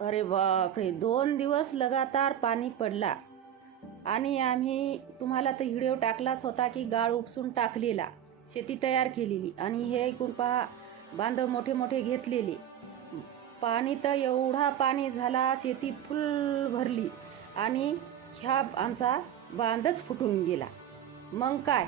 अरे बापरे, 2 दिवस लगातार पाणी पडला. आणि आम्ही तुम्हाला तर व्हिडिओ टाकलाच होता की गाळ उपसून टाकलेला, शेती तयार केलेली. आणि हे ऐकून पहा, बांध मोठे मोठे घेतलेले. पाणी तर एवढा पाणी झाला, शेती फुल भरली आणि ह्या आमचा बांधच फुटून गेला. मग काय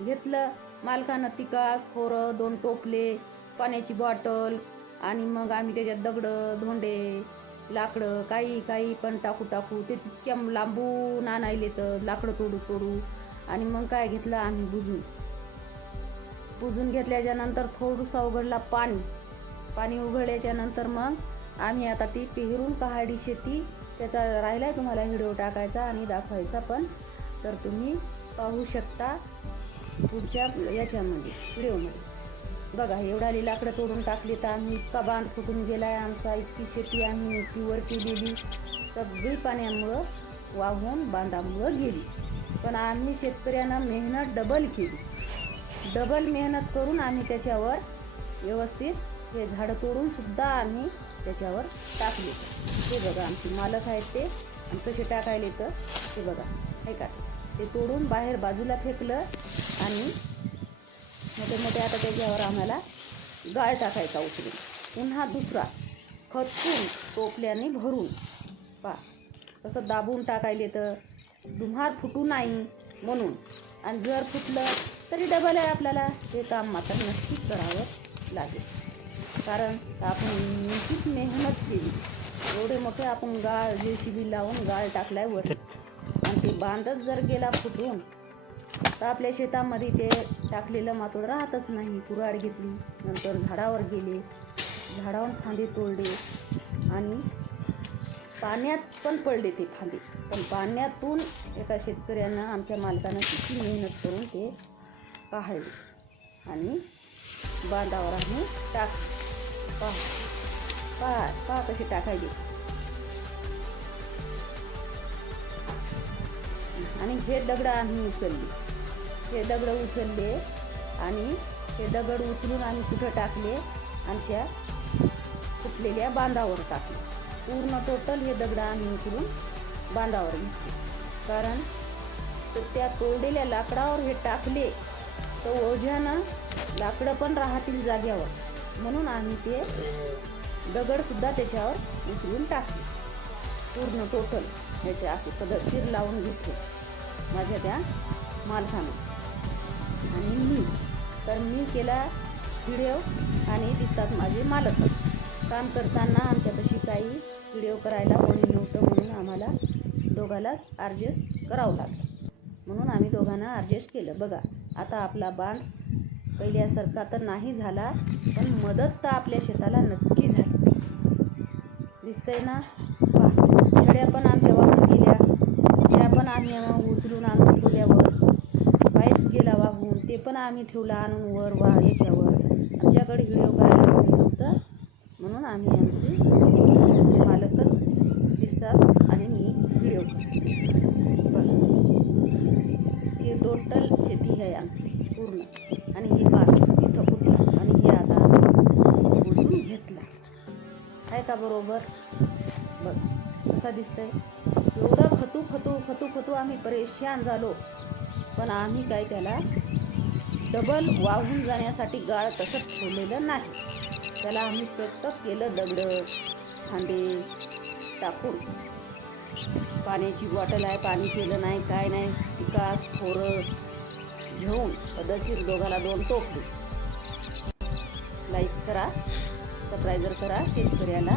घेतलं मालकानं? तिकास खोरं, 2 टोपले, पाण्याची बॉटल, आणि मग आम्ही त्याच्यात दगडं, धोंडे, लाकडं, काही पण टाकू ते तितक्या लांबून आणायले तर लाकडं तोडू. आणि मग काय घेतलं आम्ही बुजून घेतल्याच्या नंतर थोडंसं उघडला पाणी उघडल्याच्या नंतर मग आम्ही आता ती पेरून काढली शेती. त्याचा राहिलाय तुम्हाला व्हिडिओ टाकायचा आणि दाखवायचा पण, तर तुम्ही पाहू शकता पुढच्या याच्यामध्ये व्हिडिओमध्ये. बघा, एवढाली लाकडं तोडून टाकली तर आम्ही इतका बांध फुटून गेलाय आमचा. इतकी शेती आम्ही प्युअर केलेली, सगळी पाण्यामुळं वाहून बांधामुळं गेली. पण आम्ही शेतकऱ्यांना मेहनत डबल मेहनत करून आम्ही त्याच्यावर व्यवस्थित हे झाडं तोडून सुद्धा आम्ही त्याच्यावर टाकले. ते बघा, आमचे मालक आहेत ते, आणि कसे टाकायले तर ते बघा. हे का ते तोडून बाहेर बाजूला फेकलं आणि मोठे आता त्याच्यावर आम्हाला गाळ टाकायचा उचलून. पुन्हा दुसरा खतून टोपल्याने भरून तसं दाबून टाकायले तर दुम्हार फुटू नाही म्हणून. आणि जर फुटलं तरी डबल आहे आपल्याला. हे काम मात्र नक्कीच करावं लागेल, कारण आपण निश्चित मेहनत केली. एवढे मोठे आपण गाळ JCB लावून गाळ टाकलाय वर, आणि ते बांधच जर गेला फुटून तर आपल्या शेतामध्ये ते टाकलेलं मातोड राहतच नाही. कुऱ्हाड घेतली, नंतर झाडावर गेले, झाडावर फांदे तोडले आणि पाण्यात पण पडले ते फांदे. पण पाण्यातून एका शेतकऱ्यानं, आमच्या मालकानं किती मेहनत करून ते काढले आणि बांधावर आम्ही टाकले. पहा कशी टाकायली. आणि हे दगड आम्ही उचलले आणि हे दगड उचलून आम्ही कुठं टाकले? आमच्या फुटलेल्या बांधावर टाकले. पूर्ण टोटल हे दगड आम्ही उचलून बांधावर घेतले, कारण त्या तोडलेल्या लाकडावर हे टाकले तर ओझ्यानं लाकडं पण राहतील जाग्यावर, म्हणून आम्ही ते दगडसुद्धा त्याच्यावर उचलून टाकले. पूर्ण टोटल याचे असे पद्धतशीर लावून घेतले माझ्या त्या मालकानं. आणि मी केला व्हिडिओ आणि दिसतात माझे मालक. काम करताना आमच्यापाशी काही व्हिडिओ करायला कोणी नव्हतं, म्हणून आम्हाला दोघांना ॲडजस्ट करावं लागलं. म्हणून आम्ही दोघांना ॲडजस्ट केलं. बघा, आता आपला बांध पहिल्यासारखा तर नाही झाला, पण मदत तर आपल्या शेताला नक्की झाली. दिसतंय ना? छड्या पण आमच्या वाहून गेल्या, त्या पण आम्ही उचलून आणून ठेवल्यावर. पाईप गेला वाहून, ते पण आम्ही ठेवला आणून वर याच्यावर. आमच्याकडे व्हिडिओ करायला कोणी नव्हतं, म्हणून आम्ही आमचे मालकच दिसतात आणि मी व्हिडिओ बघा. हे टोटल शेती आहे आमची पूर्ण. आणि हे बांध इथं फुटलं आणि हे आता बुजून घेतला आहे का बरोबर? बघ कसा दिसतंय. एवढं खतू आम्ही परेशान झालो, पण आम्ही काय त्याला डबल वाहून जाण्यासाठी गाळ तसंच ठेवलेलं नाही. त्याला आम्ही प्रत्येक केलं, दगड फांदे टाकून. पाण्याची बॉटल आहे, पाणी केलं नाही, काय नाही, टिकास खोरं घेऊन पद्धतशीर दोघाला 2 टोपले. लाईक करा, सबस्क्राईब करा शेतकऱ्याला